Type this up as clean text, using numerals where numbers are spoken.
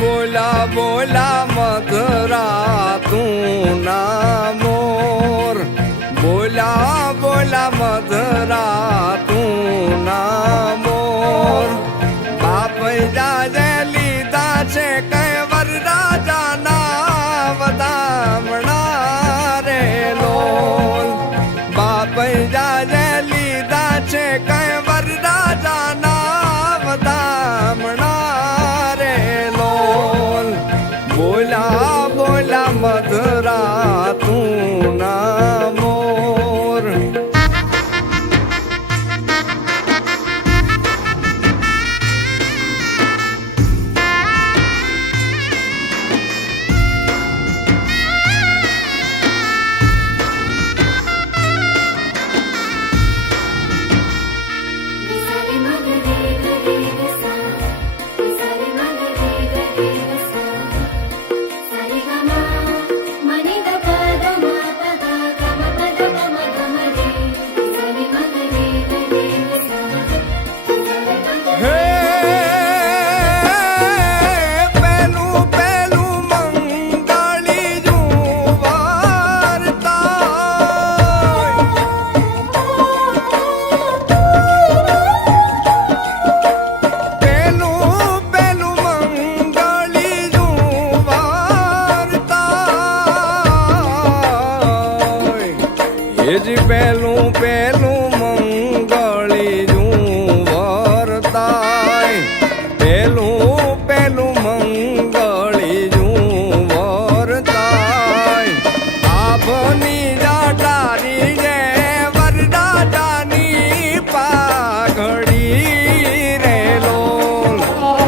બોલા બોલા મધરા તું ના મોર, બોલા બોલા મધરા તું ના મોર. બાપ જાજે લીધા છે કઈ વરરાજાના વધામણા રે લોલ. બાપ જાજે લીધા છે કઈ વરરાજાના વધામણા. બોલા બોલા મધરા તું ના મોર. પહેલું પહેલું